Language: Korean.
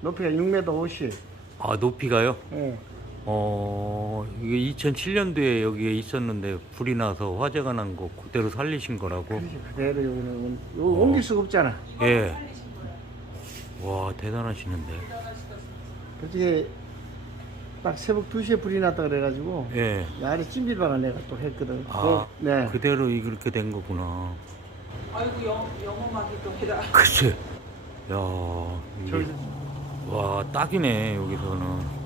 높이가 6m 50. 아, 높이가요? 예. 이게 2007년도에 여기에 있었는데 불이 나서 화재가 난 거 그대로 살리신 거라고? 그렇지, 그대로 여기는 옮길 수가 없잖아. 예. 와, 대단하시는데. 그게 딱 새벽 2시에 불이 났다 그래가지고 예. 이 아래 찜질방을 내가 또 했거든. 아, 네. 그대로 이렇게 된 거구나. 아이고 영어막이 또 해라. 글쎄. 야, 이게, 저기 와, 딱이네, 여기서는.